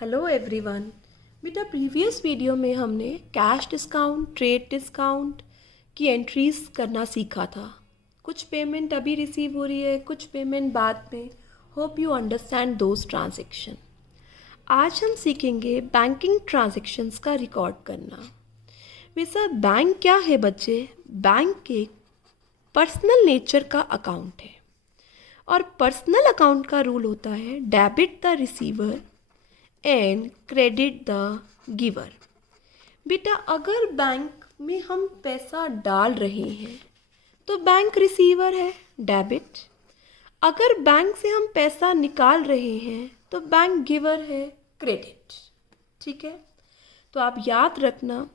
Hello everyone. बेटा previous video में हमने कैश डिस्काउंट, ट्रेड डिस्काउंट की एंट्रीज करना सीखा था। कुछ पेमेंट अभी रिसीव हो रही है, कुछ पेमेंट बाद में। Hope you understand those transaction. आज हम सीखेंगे बैंकिंग ट्रांजेक्शन्स का रिकॉर्ड करना। वैसा बैंक क्या है बच्चे? बैंक एक पर्सनल नेचर का अकाउंट है और पर्सनल अकाउंट का रूल होता है debit the receiver and credit the giver. बेटा अगर बैंक में हम पैसा डाल रहे हैं तो बैंक रिसीवर है, डेबिट। अगर बैंक से हम पैसा निकाल रहे हैं तो बैंक गिवर है, क्रेडिट। ठीक है, तो आप याद रखना,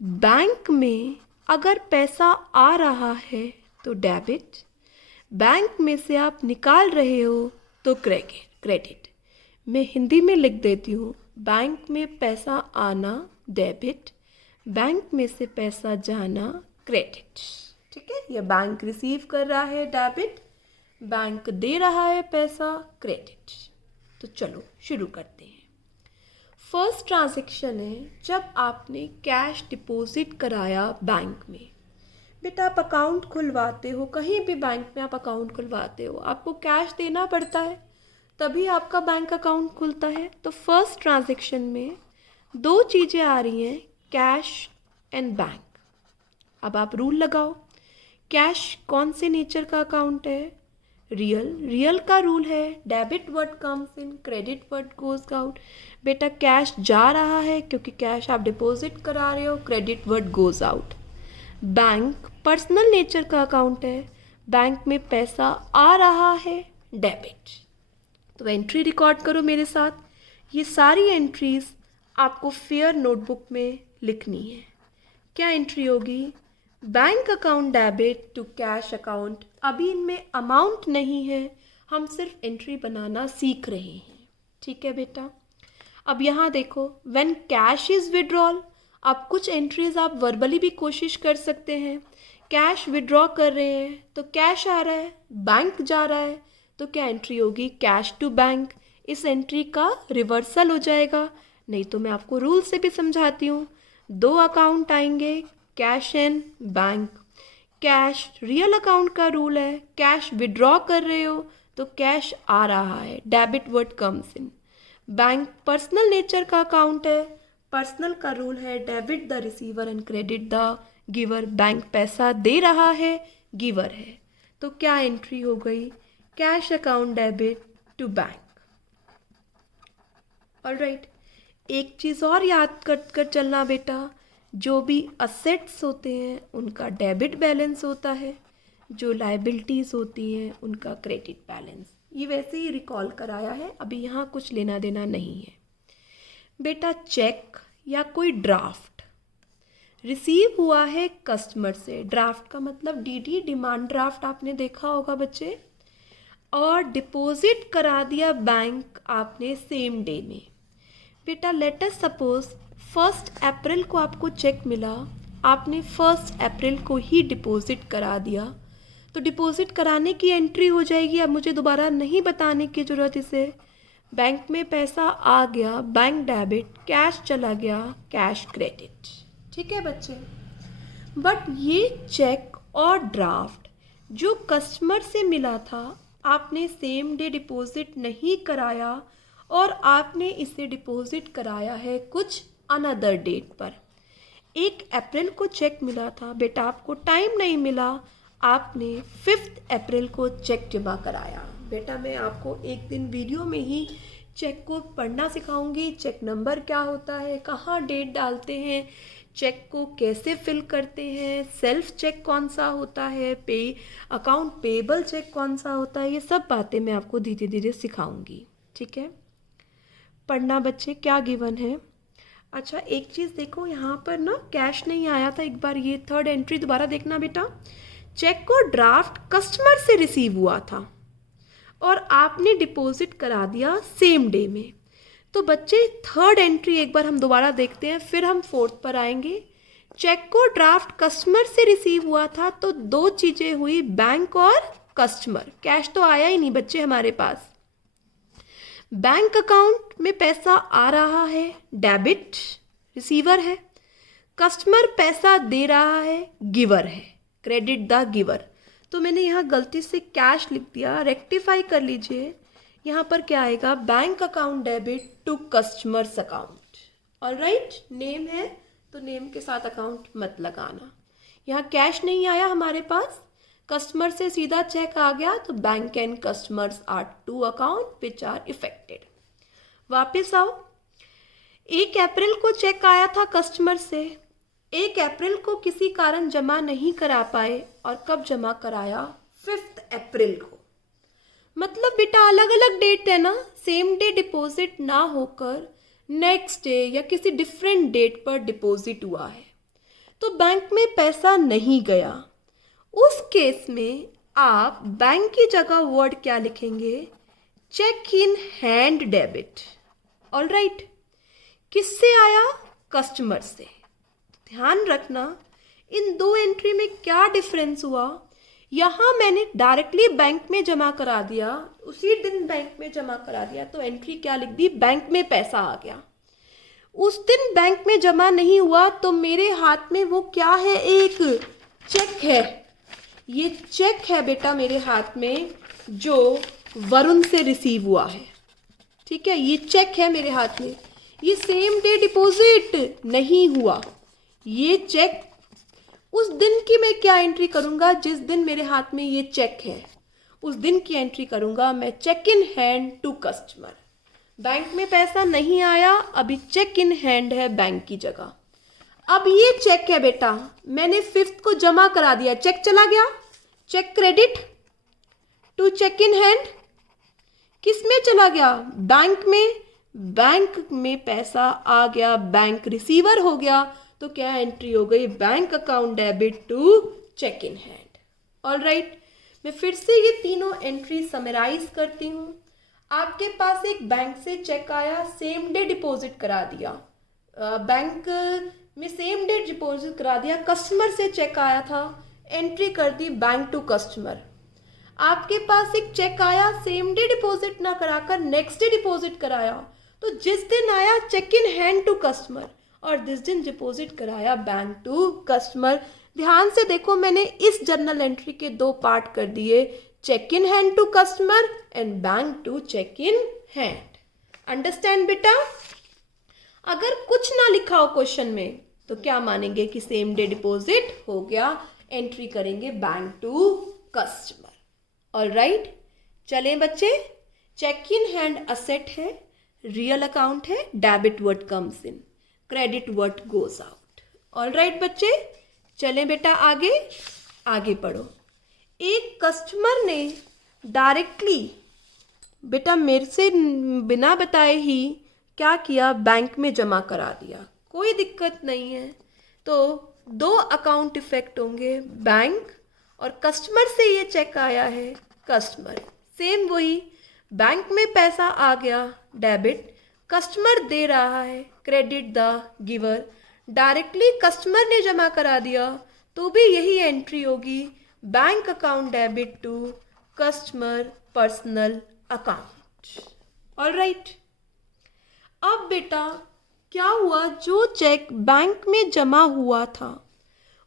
बैंक में अगर पैसा आ रहा है तो डेबिट, बैंक में से आप निकाल रहे हो तो क्रेडिट। मैं हिंदी में लिख देती हूँ, बैंक में पैसा आना डेबिट, बैंक में से पैसा जाना क्रेडिट। ठीक है, यह बैंक रिसीव कर रहा है डेबिट, बैंक दे रहा है पैसा क्रेडिट। तो चलो शुरू करते हैं। फर्स्ट ट्रांजैक्शन है जब आपने कैश डिपॉजिट कराया बैंक में। बेटा आप अकाउंट खुलवाते हो, कहीं भी बैंक में आप अकाउंट खुलवाते हो, आपको कैश देना पड़ता है तभी आपका बैंक अकाउंट खुलता है। तो फर्स्ट ट्रांजैक्शन में दो चीज़ें आ रही हैं, कैश एंड बैंक। अब आप रूल लगाओ, कैश कौन से नेचर का अकाउंट है? रियल का रूल है debit what comes in, credit what goes out. बेटा कैश जा रहा है क्योंकि कैश आप डिपॉजिट करा रहे हो, credit what goes out. Bank personal nature का अकाउंट है, बैंक में पैसा आ रहा है, डेबिट। तो एंट्री रिकॉर्ड करो मेरे साथ। ये सारी एंट्रीज आपको फेयर नोटबुक में लिखनी है। क्या एंट्री होगी? Bank account debit to cash account. अभी इनमें अमाउंट नहीं है, हम सिर्फ एंट्री बनाना सीख रहे हैं। ठीक है बेटा, अब यहाँ देखो, व्हेन कैश इज़ विड्रॉल। अब कुछ एंट्रीज आप वर्बली भी कोशिश कर सकते हैं। कैश विड्रॉ कर रहे हैं तो कैश आ रहा है, बैंक जा रहा है तो क्या एंट्री होगी? Cash to bank. इस एंट्री का रिवर्सल हो जाएगा। नहीं तो मैं आपको रूल से भी समझाती हूँ। दो अकाउंट आएंगे, cash and bank. Cash real account का रूल है, कैश विड्रॉ कर रहे हो तो कैश आ रहा है, debit what comes in. Bank personal nature का अकाउंट है, पर्सनल का रूल है debit the receiver and credit the giver. Bank पैसा दे रहा है, गिवर है, तो क्या एंट्री हो गई? Cash account debit to bank. Alright, एक चीज़ और याद कर चलना बेटा, जो भी असेट्स होते हैं उनका डेबिट बैलेंस होता है, जो लायबिलिटीज़ होती हैं उनका क्रेडिट बैलेंस। ये वैसे ही रिकॉल कराया है, अभी यहाँ कुछ लेना देना नहीं है। बेटा चेक या कोई ड्राफ्ट रिसीव हुआ है कस्टमर से। ड्राफ्ट का मतलब डीडी, डिमांड ड्राफ्ट आपने देखा होगा बच्चे। और डिपॉजिट करा दिया बैंक आपने सेम डे में। बेटा लेट अस सपोज 1 अप्रैल को आपको चेक मिला, आपने 1 अप्रैल को ही डिपॉजिट करा दिया, तो डिपॉजिट कराने की एंट्री हो जाएगी। अब मुझे दोबारा नहीं बताने की ज़रूरत इसे। बैंक में पैसा आ गया, बैंक डेबिट, कैश चला गया, कैश क्रेडिट। ठीक है बच्चे, बट ये चेक और ड्राफ्ट जो कस्टमर से मिला था, आपने सेम डे डिपॉजिट नहीं कराया और आपने इसे डिपॉजिट कराया है कुछ अनदर डेट पर। 1 अप्रैल को चेक मिला था, बेटा आपको टाइम नहीं मिला, आपने 5 अप्रैल को चेक जमा कराया। बेटा मैं आपको एक दिन वीडियो में ही चेक को पढ़ना सिखाऊंगी, चेक नंबर क्या होता है, कहाँ डेट डालते हैं, चेक को कैसे फिल करते हैं, सेल्फ चेक कौन सा होता है, अकाउंट पेबल चेक कौन सा होता है, ये सब बातें मैं आपको धीरे धीरे सिखाऊंगी। ठीक है, पढ़ना बच्चे। क्या गिवन है? अच्छा एक चीज़ देखो, यहाँ पर ना कैश नहीं आया था, एक बार ये थर्ड एंट्री दोबारा देखना बेटा। चेक और ड्राफ्ट कस्टमर से रिसीव हुआ था और आपने डिपॉजिट करा दिया सेम डे में। तो बच्चे थर्ड एंट्री एक बार हम दोबारा देखते हैं, फिर हम फोर्थ पर आएंगे। चेक को ड्राफ्ट कस्टमर से रिसीव हुआ था तो दो चीज़ें हुई, बैंक और कस्टमर। कैश तो आया ही नहीं बच्चे हमारे पास। बैंक अकाउंट में पैसा आ रहा है, डेबिट, रिसीवर है। कस्टमर पैसा दे रहा है, गिवर है, क्रेडिट द गिवर। तो मैंने यहाँ गलती से कैश लिख दिया, रेक्टिफाई कर लीजिए। यहाँ पर क्या आएगा, bank account debit to customers account. Alright, name है तो नेम के साथ अकाउंट मत लगाना। यहाँ कैश नहीं आया हमारे पास, कस्टमर से सीधा चेक आ गया, तो bank and customers are two account which are affected. वापस आओ, 1 अप्रैल को चेक आया था कस्टमर से, 1 अप्रैल को किसी कारण जमा नहीं करा पाए, और कब जमा कराया, 5 अप्रैल को। मतलब बेटा अलग अलग डेट है ना, सेम डे डिपॉजिट ना होकर नेक्स्ट डे या किसी डिफरेंट डेट पर डिपॉजिट हुआ है, तो बैंक में पैसा नहीं गया। उस केस में आप बैंक की जगह वर्ड क्या लिखेंगे, cheque in hand debit. Alright, किससे आया, कस्टमर से। ध्यान रखना इन दो एंट्री में क्या डिफरेंस हुआ। यहाँ मैंने डायरेक्टली बैंक में जमा करा दिया, उसी दिन बैंक में जमा करा दिया, तो एंट्री क्या लिख दी, बैंक में पैसा आ गया। उस दिन बैंक में जमा नहीं हुआ, तो मेरे हाथ में वो क्या है, एक चेक है। ये चेक है बेटा मेरे हाथ में, जो वरुण से रिसीव हुआ है। ठीक है, ये चेक है मेरे हाथ में, ये सेम डे डिपॉजिट नहीं हुआ। ये चेक उस दिन की मैं क्या एंट्री करूंगा, जिस दिन मेरे हाथ में ये चेक है, उस दिन की एंट्री करूंगा मैं, cheque in hand to customer. Bank में पैसा नहीं आया, अभी चेक इन हैंड है बैंक की जगह। अब ये चेक है बेटा, मैंने 5 को जमा करा दिया, चेक चला गया, cheque credit to cheque in hand. किस में चला गया, बैंक में। बैंक में पैसा आ गया, बैंक रिसीवर हो गया, तो क्या एंट्री हो गई, bank account debit to cheque in hand. Alright, मैं फिर से ये तीनों एंट्री समराइज करती हूँ। आपके पास एक बैंक से चेक आया, सेम डे डिपॉजिट करा दिया, बैंक में सेम डे डिपॉजिट करा दिया, कस्टमर से चेक आया था, एंट्री कर दी बैंक टू कस्टमर। आपके पास एक चेक आया, सेम डे डिपॉजिट ना कराकर नेक्स्ट डे डिपॉजिट कराया, तो जिस दिन आया cheque in hand to customer, और जिस दिन डिपॉजिट कराया बैंक टू कस्टमर। ध्यान से देखो, मैंने इस जर्नल एंट्री के 2 पार्ट कर दिए, cheque in hand to customer and bank to cheque in hand. Understand बेटा। अगर कुछ ना लिखा हो क्वेश्चन में, तो क्या मानेंगे कि सेम डे डिपॉजिट हो गया, एंट्री करेंगे बैंक टू कस्टमर। ऑलराइट, चलें बच्चे, चेक इन हैंड असेट है, रियल अकाउंट है, debit word comes in, credit word goes out. Alright बच्चे, चलें बेटा आगे, आगे पढ़ो। एक कस्टमर ने डायरेक्टली बेटा मेरे से बिना बताए ही क्या किया, बैंक में जमा करा दिया, कोई दिक्कत नहीं है। तो 2 अकाउंट इफेक्ट होंगे, बैंक और कस्टमर से ये चेक आया है, कस्टमर। सेम वही, बैंक में पैसा आ गया, डेबिट, कस्टमर दे रहा है, credit the giver. Directly customer ने जमा करा दिया, तो भी यही एंट्री होगी, bank account debit to customer personal account. Alright, अब बेटा क्या हुआ, जो चेक बैंक में जमा हुआ था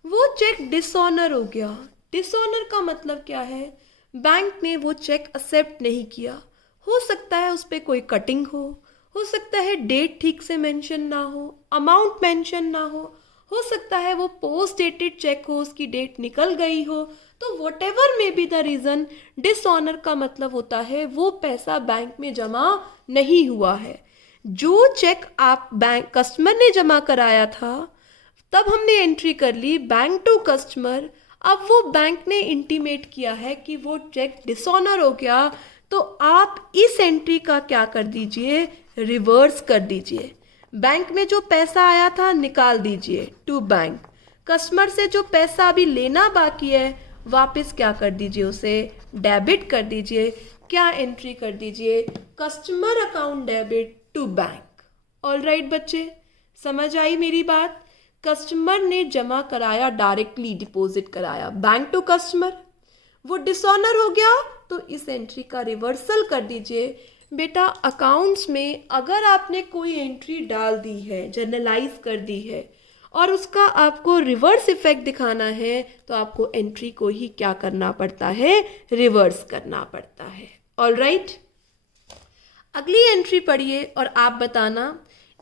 वो चेक डिसऑनर हो गया। डिसऑनर का मतलब क्या है, बैंक ने वो चेक एक्सेप्ट नहीं किया। हो सकता है उस पर कोई कटिंग हो सकता है डेट ठीक से मेंशन ना हो, अमाउंट मेंशन ना हो सकता है वो पोस्ट डेटेड चेक हो, उसकी डेट निकल गई हो। तो what ever may be the reason, dishonour का मतलब होता है वो पैसा बैंक में जमा नहीं हुआ है। जो चेक आप बैंक कस्टमर ने जमा कराया था, तब हमने एंट्री कर ली बैंक टू कस्टमर। अब वो बैंक ने इंटीमेट किया है कि वो चेक डिसऑनर हो गया, तो आप इस एंट्री का क्या कर दीजिए, रिवर्स कर दीजिए। बैंक में जो पैसा आया था निकाल दीजिए टू बैंक, कस्टमर से जो पैसा अभी लेना बाकी है वापस क्या कर दीजिए, उसे डेबिट कर दीजिए। क्या एंट्री कर दीजिए, customer account debit to bank. Alright बच्चे, समझ आई मेरी बात। कस्टमर ने जमा कराया, डायरेक्टली डिपॉजिट कराया बैंक टू कस्टमर, वो डिसऑनर हो गया, तो इस एंट्री का रिवर्सल कर दीजिए, बेटा अकाउंट्स में अगर आपने कोई एंट्री डाल दी है, जर्नलाइज कर दी है और उसका आपको रिवर्स इफेक्ट दिखाना है, तो आपको एंट्री को ही क्या करना पड़ता है, रिवर्स करना पड़ता है। ऑलराइट, अगली एंट्री पढ़िए और आप बताना।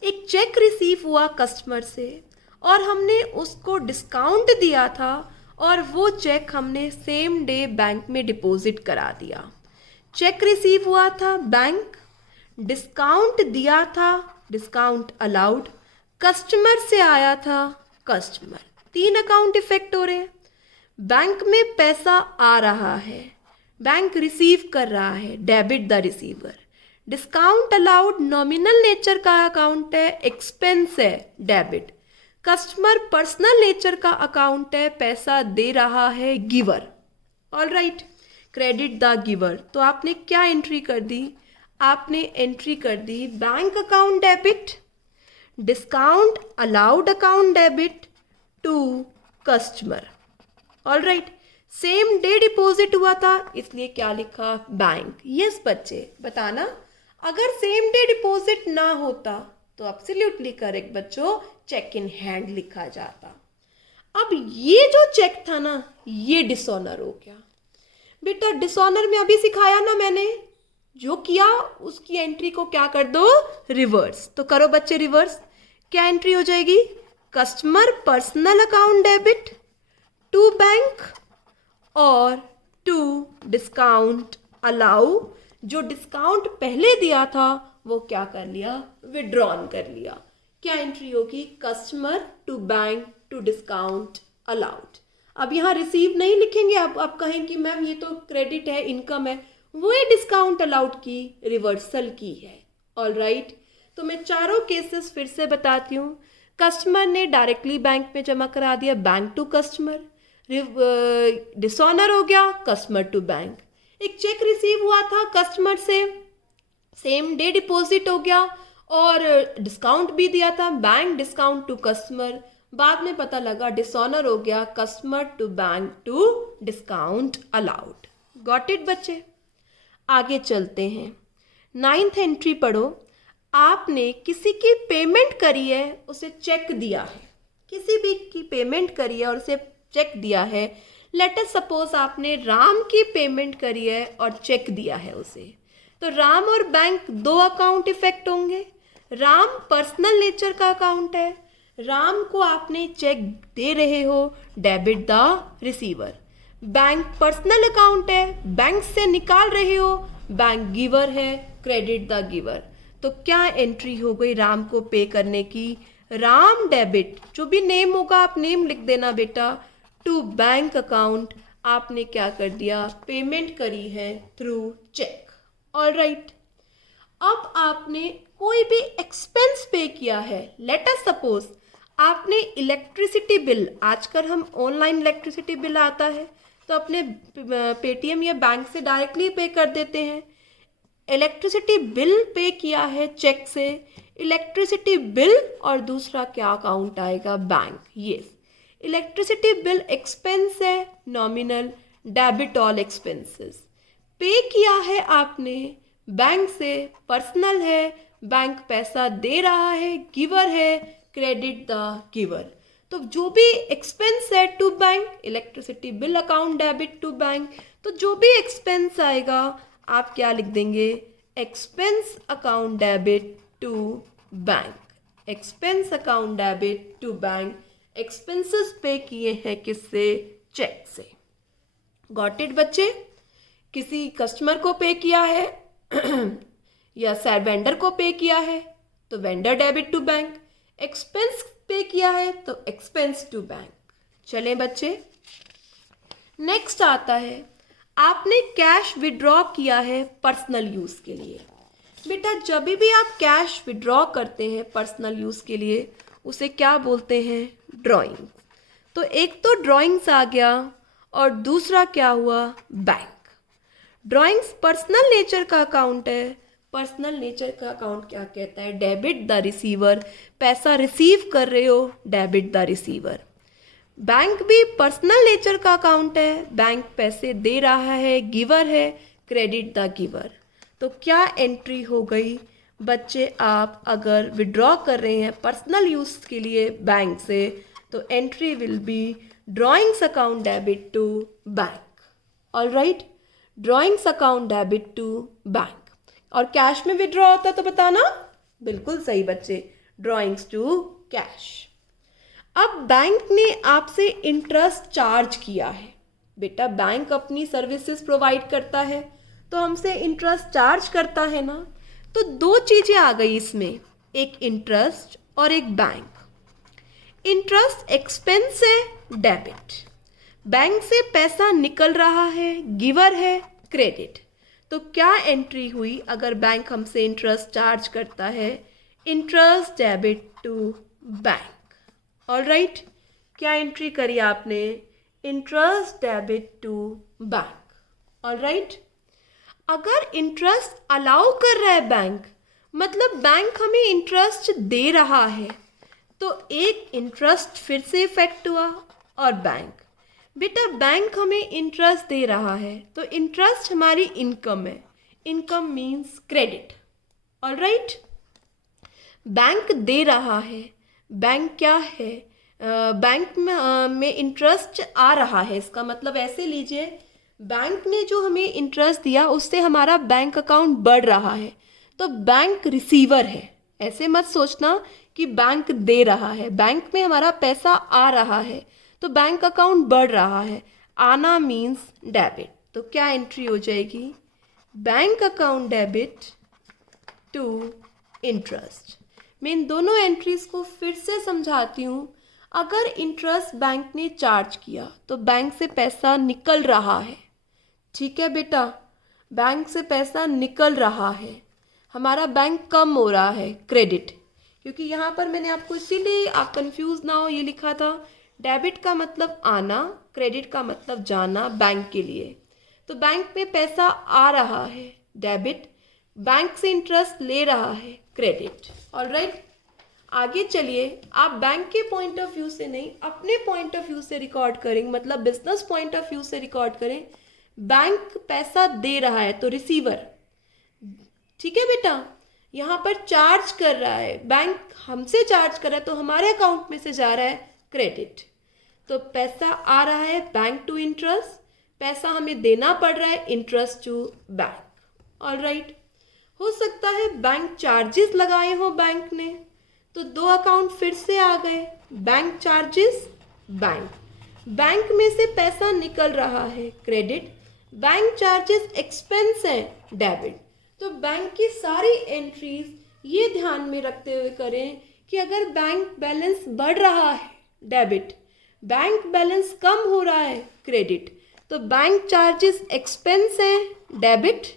एक चेक रिसीव हुआ कस्टमर से और हमने उसको डिस्काउंट दिया था और वो चेक हमने सेम डे बैंक में डिपॉजिट करा दिया। चेक रिसीव हुआ था बैंक, डिस्काउंट दिया था, डिस्काउंट अलाउड, कस्टमर से आया था कस्टमर, 3 अकाउंट इफेक्ट हो रहे हैं। बैंक में पैसा आ रहा है, बैंक रिसीव कर रहा है, debit the receiver. Discount allowed nominal nature का अकाउंट है, एक्सपेंस है, डेबिट। कस्टमर पर्सनल नेचर का अकाउंट है, पैसा दे रहा है, giver. Alright, credit the giver. तो आपने क्या एंट्री कर दी, आपने एंट्री कर दी bank account debit, discount allowed account debit to customer. Alright, same day deposit हुआ था इसलिए क्या लिखा, बैंक। यस बच्चे, बताना अगर सेम डे डिपॉजिट ना होता तो एब्सोल्युटली करेक्ट बच्चों, चेक इन हैंड लिखा जाता। अब ये जो चेक था ना, ये डिसऑनर हो गया। बेटा डिसऑनर में अभी सिखाया ना मैंने, जो किया उसकी एंट्री को क्या कर दो, रिवर्स। तो करो बच्चे रिवर्स। क्या एंट्री हो जाएगी, customer personal account debit to bank और टू डिस्काउंट अलाउ। जो डिस्काउंट पहले दिया था वो क्या कर लिया, विड्रॉन कर लिया। क्या एंट्री होगी, customer to bank to discount allowed. अब यहाँ रिसीव नहीं लिखेंगे, आप कहें कि मैम ये तो क्रेडिट है, इनकम है, वो ये डिस्काउंट अलाउड की रिवर्सल की है। ऑलराइट, तो मैं चारों केसेस फिर से बताती हूँ। कस्टमर ने डायरेक्टली बैंक में जमा करा दिया, बैंक टू कस्टमर, डिसऑनर हो गया, कस्टमर टू बैंक। एक चेक रिसीव हुआ था कस्टमर से, सेम डे डिपॉजिट हो गया और डिस्काउंट भी दिया था, बैंक डिस्काउंट टू कस्टमर। बाद में पता लगा डिसऑनर हो गया, customer to bank to discount allowed. Got it बच्चे, आगे चलते हैं। 9th एंट्री पढ़ो। आपने किसी की पेमेंट करी है, उसे चेक दिया है, किसी भी की पेमेंट करी है और उसे चेक दिया है। लेट अस सपोज आपने राम की पेमेंट करी है और चेक दिया है उसे, तो राम और बैंक 2 अकाउंट इफेक्ट होंगे। राम पर्सनल नेचर का अकाउंट है, राम को आपने चेक दे रहे हो, debit the receiver. Bank personal account है, बैंक से निकाल रहे हो, बैंक गिवर है, क्रेडिट द गिवर। तो क्या एंट्री हो गई राम को पे करने की, राम डेबिट, जो भी नेम होगा आप नेम लिख देना बेटा, टू बैंक अकाउंट। आपने क्या कर दिया, पेमेंट करी है थ्रू चेक। ऑलराइट, अब आपने कोई भी एक्सपेंस पे किया है। लेट अस सपोज आपने इलेक्ट्रिसिटी बिल, आजकल हम ऑनलाइन इलेक्ट्रिसिटी बिल आता है तो अपने पेटीएम या बैंक से डायरेक्टली पे कर देते हैं। इलेक्ट्रिसिटी बिल पे किया है चेक से, इलेक्ट्रिसिटी बिल और दूसरा क्या अकाउंट आएगा, bank. Yes, electricity bill expense है, नॉमिनल, डेबिट ऑल एक्सपेंसेस। पे किया है आपने बैंक से, पर्सनल है, बैंक पैसा दे रहा है, गिवर है, क्रेडिट द गिवर। तो जो भी एक्सपेंस है to bank, electricity bill account debit to bank, तो जो भी एक्सपेंस आएगा आप क्या लिख देंगे, expense account debit to bank, expense account debit to bank. Expenses pay किए हैं किससे, चेक से। गॉट इट बच्चे, किसी कस्टमर को पे किया है या वेंडर को पे किया है तो vendor debit to bank, expense pay किया है तो एक्सपेंस टू बैंक। चलें बच्चे, नेक्स्ट आता है आपने कैश विड्रॉ किया है पर्सनल यूज़ के लिए। बेटा जब भी आप कैश विड्रॉ करते हैं पर्सनल यूज़ के लिए उसे क्या बोलते हैं, ड्राइंग। तो एक तो ड्राइंग्स आ गया और दूसरा क्या हुआ, बैंक। ड्राइंग्स पर्सनल नेचर का अकाउंट है, पर्सनल नेचर का अकाउंट क्या कहता है, डेबिट द रिसीवर, पैसा रिसीव कर रहे हो, डेबिट द रिसीवर। बैंक भी पर्सनल नेचर का अकाउंट है, बैंक पैसे दे रहा है, गिवर है, क्रेडिट द गिवर। तो क्या एंट्री हो गई बच्चे? आप अगर विड्रॉ कर रहे हैं पर्सनल यूज़ के लिए बैंक से तो entry will be drawings account debit to bank. All right, drawings account debit to bank. और कैश में विड्रॉ होता तो बताना। बिल्कुल सही बच्चे, ड्रॉइंग्स टू कैश। अब बैंक ने आपसे इंटरेस्ट चार्ज किया है। बेटा बैंक अपनी सर्विसेज प्रोवाइड करता है तो हमसे इंटरेस्ट चार्ज करता है ना। तो दो चीज़ें आ गई इसमें, एक इंटरेस्ट और एक बैंक। इंटरेस्ट एक्सपेंस है, डेबिट। बैंक से पैसा निकल रहा है, गिवर है, क्रेडिट। तो क्या एंट्री हुई अगर बैंक हमसे इंटरेस्ट चार्ज करता है? Interest debit to bank. All right, क्या एंट्री करी आपने? Interest debit to bank. All right, अगर इंटरेस्ट अलाउ कर रहा है बैंक, मतलब बैंक हमें इंटरेस्ट दे रहा है, तो एक इंटरेस्ट फिर से इफेक्ट हुआ। और बैंक, बेटा बैंक हमें इंटरेस्ट दे रहा है तो इंटरेस्ट हमारी इनकम है। Income means credit. All right, bank दे रहा है, बैंक क्या है? बैंक में इंटरेस्ट आ रहा है, इसका मतलब ऐसे लीजिए, बैंक ने जो हमें इंटरेस्ट दिया उससे हमारा बैंक अकाउंट बढ़ रहा है, तो बैंक रिसीवर है। ऐसे मत सोचना कि बैंक दे रहा है, बैंक में हमारा पैसा आ रहा है तो बैंक अकाउंट बढ़ रहा है। आना मीन्स डेबिट। तो क्या एंट्री हो जाएगी? Bank account debit to interest. मैं इन दोनों एंट्रीज को फिर से समझाती हूँ। अगर इंटरेस्ट बैंक ने चार्ज किया तो बैंक से पैसा निकल रहा है। ठीक है बेटा, बैंक से पैसा निकल रहा है, हमारा बैंक कम हो रहा है, क्रेडिट। क्योंकि यहाँ पर मैंने आपको, इसीलिए आप कंफ्यूज ना हो, ये लिखा था डेबिट का मतलब आना, क्रेडिट का मतलब जाना बैंक के लिए। तो बैंक में पैसा आ रहा है, डेबिट। बैंक से इंटरेस्ट ले रहा है, क्रेडिट। ऑलराइट, आगे चलिए। आप बैंक के पॉइंट ऑफ व्यू से नहीं, अपने पॉइंट ऑफ व्यू से रिकॉर्ड करेंगे, मतलब बिजनेस पॉइंट ऑफ व्यू से रिकॉर्ड करें। बैंक पैसा दे रहा है तो रिसीवर। ठीक है बेटा, यहाँ पर चार्ज कर रहा है, बैंक हमसे चार्ज कर रहा है तो हमारे अकाउंट में से जा रहा है, क्रेडिट। तो पैसा आ रहा है बैंक टू इंटरेस्ट, पैसा हमें देना पड़ रहा है इंटरेस्ट टू बैंक। ऑलराइट, हो सकता है बैंक चार्जेस लगाए हो बैंक ने, तो दो अकाउंट फिर से आ गए, बैंक चार्जेस, बैंक में से पैसा निकल रहा है, क्रेडिट। बैंक चार्जेस एक्सपेंस है, डेबिट। तो बैंक की सारी एंट्रीज ये ध्यान में रखते हुए करें कि अगर बैंक बैलेंस बढ़ रहा है, डेबिट, बैंक बैलेंस कम हो रहा है, क्रेडिट। तो बैंक चार्जेस एक्सपेंस है, डेबिट,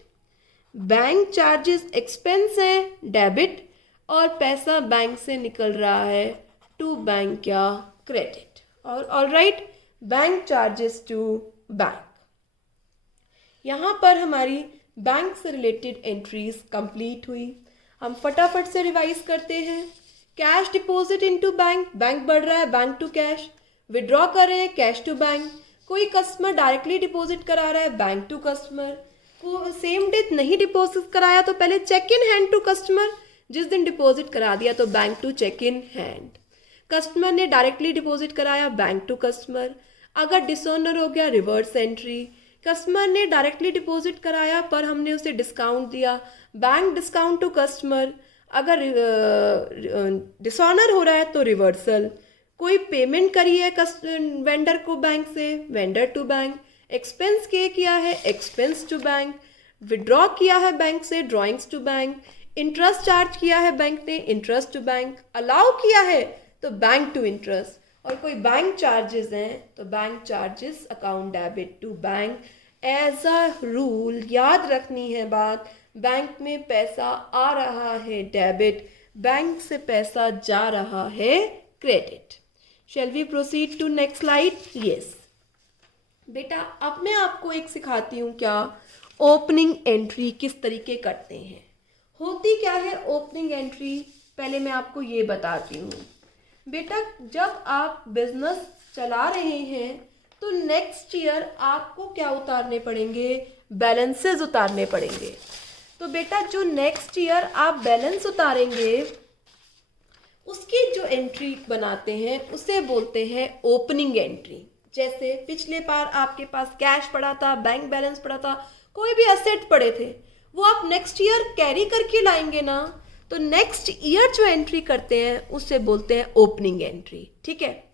बैंक चार्जेस एक्सपेंस है, डेबिट, और पैसा बैंक से निकल रहा है टू बैंक या क्रेडिट। और all right, bank charges to bank. यहाँ पर हमारी बैंक से रिलेटेड एंट्रीज कंप्लीट हुई। हम फटाफट से रिवाइज करते हैं। Cash deposit into bank, bank बढ़ रहा है, बैंक टू कैश। विड्रॉ कर रहे हैं, कैश टू बैंक। कोई कस्टमर डायरेक्टली डिपॉजिट करा रहा है, बैंक टू कस्टमर। को सेम डेट नहीं डिपॉजिट कराया तो पहले cheque in hand to customer, जिस दिन डिपॉजिट करा दिया तो bank to cheque in hand. Customer ने डायरेक्टली डिपॉजिट कराया, बैंक टू कस्टमर। अगर डिसऑनर हो गया, रिवर्स एंट्री। कस्टमर ने डायरेक्टली डिपॉजिट कराया पर हमने उसे डिस्काउंट दिया, बैंक डिस्काउंट टू कस्टमर। अगर डिसऑनर हो रहा है तो रिवर्सल। कोई पेमेंट करी है वेंडर को बैंक से, वेंडर टू बैंक। एक्सपेंस किया है, एक्सपेंस टू बैंक। विड्रॉ किया है बैंक से, drawings to bank. Interest charge किया है बैंक ने, इंटरेस्ट टू बैंक। अलाउ किया है तो बैंक टू इंटरेस्ट। और कोई बैंक चार्जेस हैं तो bank charges account debit to bank. As a rule याद रखनी है बात, बैंक में पैसा आ रहा है, डेबिट, बैंक से पैसा जा रहा है, credit. Shall we proceed to next slide? Yes बेटा, अब मैं आपको एक सिखाती हूँ क्या ओपनिंग एंट्री किस तरीके करते हैं। होती क्या है ओपनिंग एंट्री, पहले मैं आपको ये बताती हूँ। बेटा जब आप बिजनेस चला रहे हैं तो नेक्स्ट ईयर आपको क्या उतारने पड़ेंगे? बैलेंसेस उतारने पड़ेंगे। तो बेटा जो नेक्स्ट ईयर आप बैलेंस उतारेंगे उसकी जो एंट्री बनाते हैं उसे बोलते हैं ओपनिंग एंट्री। जैसे पिछले बार आपके पास कैश पड़ा था, बैंक बैलेंस पड़ा था, कोई भी असेट पड़े थे, वो आप नेक्स्ट ईयर कैरी करके लाएंगे ना, तो नेक्स्ट ईयर जो एंट्री करते हैं उसे बोलते हैं ओपनिंग एंट्री। ठीक है,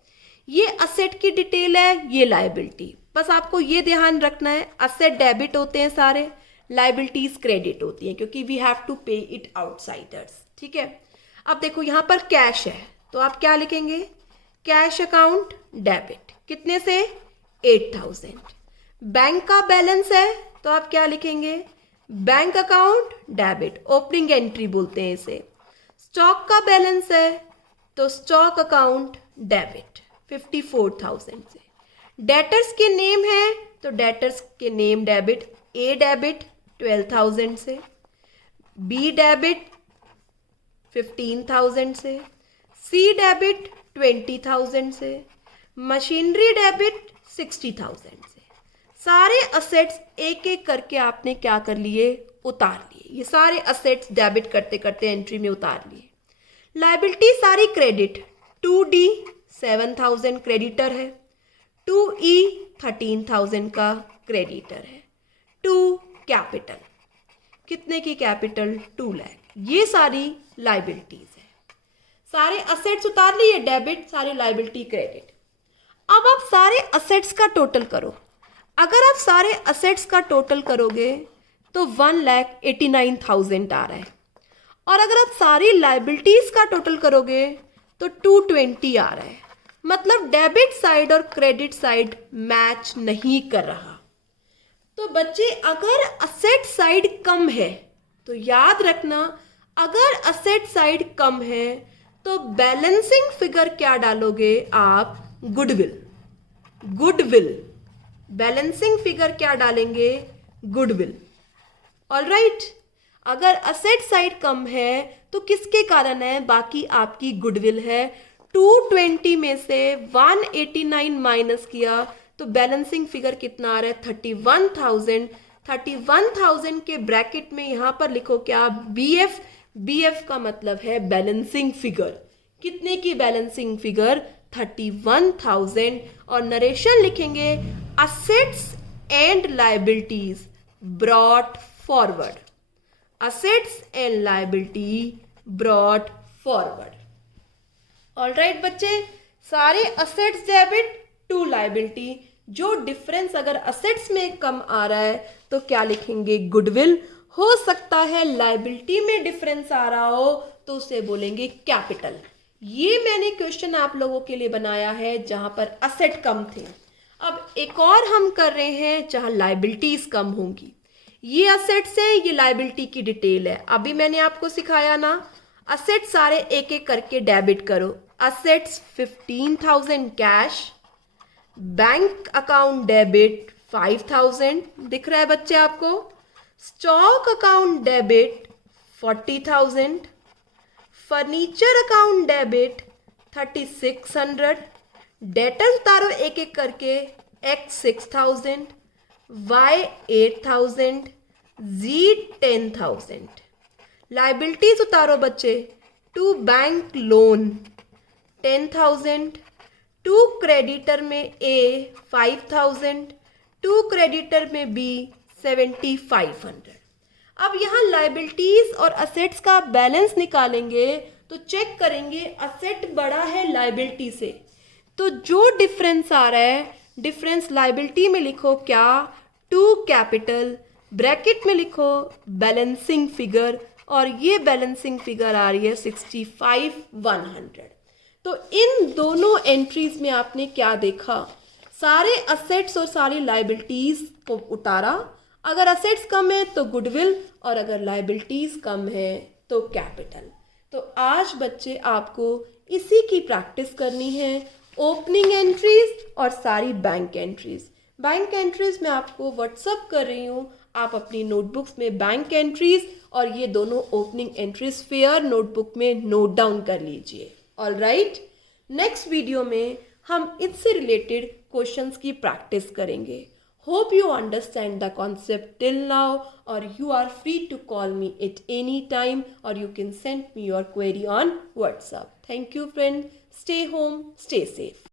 ये असेट की डिटेल है, ये लायबिलिटी। बस आपको ये ध्यान रखना है, असेट डेबिट होते हैं सारे, लायबिलिटीज क्रेडिट होती है, क्योंकि वी हैव टू पे इट आउटसाइडर्स। ठीक है, अब देखो यहाँ पर कैश है तो आप क्या लिखेंगे, कैश अकाउंट डेबिट, कितने से 8000। बैंक का बैलेंस है तो आप क्या लिखेंगे, bank account debit, opening entry बोलते हैं इसे। स्टॉक का बैलेंस है तो स्टॉक अकाउंट डेबिट 54,000 से। डेटर्स के नेम है तो डेटर्स के नेम डेबिट, ए डेबिट 12,000 से, बी डेबिट 15,000 से, सी डेबिट 20,000 से, मशीनरी डेबिट 60,000 से। सारे असेट्स एक एक करके आपने क्या कर लिए, उतार लिए। ये सारे असेट्स डेबिट करते करते एंट्री में उतार लिए। लायबिलिटी सारी क्रेडिट, 2D 7,000 क्रेडिटर है, 2E 13,000 का क्रेडिटर है, 2 कैपिटल, कितने की कैपिटल 2 लाख। ये सारी लायबिलिटीज है। सारे असेट्स उतार लिए डेबिट, सारे लायबिलिटी क्रेडिट। अब आप सारे असेट्स का टोटल करो। अगर आप सारे असेट्स का टोटल करोगे तो 1,89,000 आ रहा है, और अगर आप सारी लायबिलिटीज का टोटल करोगे तो 220 आ रहा है। मतलब डेबिट साइड और क्रेडिट साइड मैच नहीं कर रहा। तो बच्चे अगर असेट साइड कम है तो याद रखना, अगर असेट साइड कम है तो बैलेंसिंग फिगर क्या डालोगे आप, गुडविल। गुडविल बैलेंसिंग फिगर क्या डालेंगे, गुडविल। ऑलराइट, अगर असेट साइड कम है तो किसके कारण है, बाकी आपकी गुडविल है। 220 में से 189 माइनस किया तो बैलेंसिंग फिगर कितना आ रहा है, 31,000। 31,000 के ब्रैकेट में यहां पर लिखो क्या, BF। BF का मतलब है बैलेंसिंग फिगर। कितने की बैलेंसिंग फिगर, 31,000। और नरेशन लिखेंगे, assets and liabilities brought forward. Assets and liability brought forward. Alright बच्चे, सारे असेट्स डेबिट, 2 लायबिलिटी। जो डिफरेंस अगर असेट्स में कम आ रहा है तो क्या लिखेंगे, गुडविल। हो सकता है लायबिलिटी में डिफरेंस आ रहा हो तो उसे बोलेंगे कैपिटल। ये मैंने क्वेश्चन आप लोगों के लिए बनाया है जहां पर असेट कम थे। अब एक और हम कर रहे हैं जहां लायबिलिटीज कम होंगी। ये असेट्स है, ये लायबिलिटी की डिटेल है। अभी मैंने आपको सिखाया ना, असेट सारे एक एक करके डेबिट करो। Assets 15,000 cash, bank account debit 5,000, दिख रहा है बच्चे आपको। Stock account debit 40,000, furniture account debit 3,600, debtors उतारो एक एक करके, X 6,000, Y 8,000, Z 10,000। लायबिलिटीज उतारो बच्चे, 2 बैंक लोन 10,000, 2 क्रेडिटर में A 5,000, 2 क्रेडिटर में B 7,500। अब यहाँ लायबिलिटीज और असेट्स का बैलेंस निकालेंगे तो चेक करेंगे, असेट बड़ा है लायबिलिटी से, तो जो डिफरेंस आ रहा है, डिफरेंस लायबिलिटी में लिखो क्या, 2 कैपिटल, ब्रैकेट में लिखो बैलेंसिंग फिगर, और ये बैलेंसिंग फिगर आ रही है 65,100। तो इन दोनों एंट्रीज में आपने क्या देखा, सारे असेट्स और सारी लायबिलिटीज को उतारा। अगर असेट्स कम है तो गुडविल, और अगर लायबिलिटीज कम है तो कैपिटल। तो आज बच्चे आपको इसी की प्रैक्टिस करनी है, ओपनिंग एंट्रीज और सारी बैंक एंट्रीज। बैंक एंट्रीज मैं आपको व्हाट्सअप कर रही हूँ, आप अपनी नोटबुक्स में बैंक एंट्रीज और ये दोनों ओपनिंग एंट्रीज फेयर नोटबुक में नोट डाउन कर लीजिए। ऑलराइट, नेक्स्ट वीडियो में हम इससे रिलेटेड क्वेश्चंस की प्रैक्टिस करेंगे। Hope you understand the concept till now, or you are free to call me at any time, or you can send me your query on WhatsApp. Thank you, friend. Stay home, stay safe.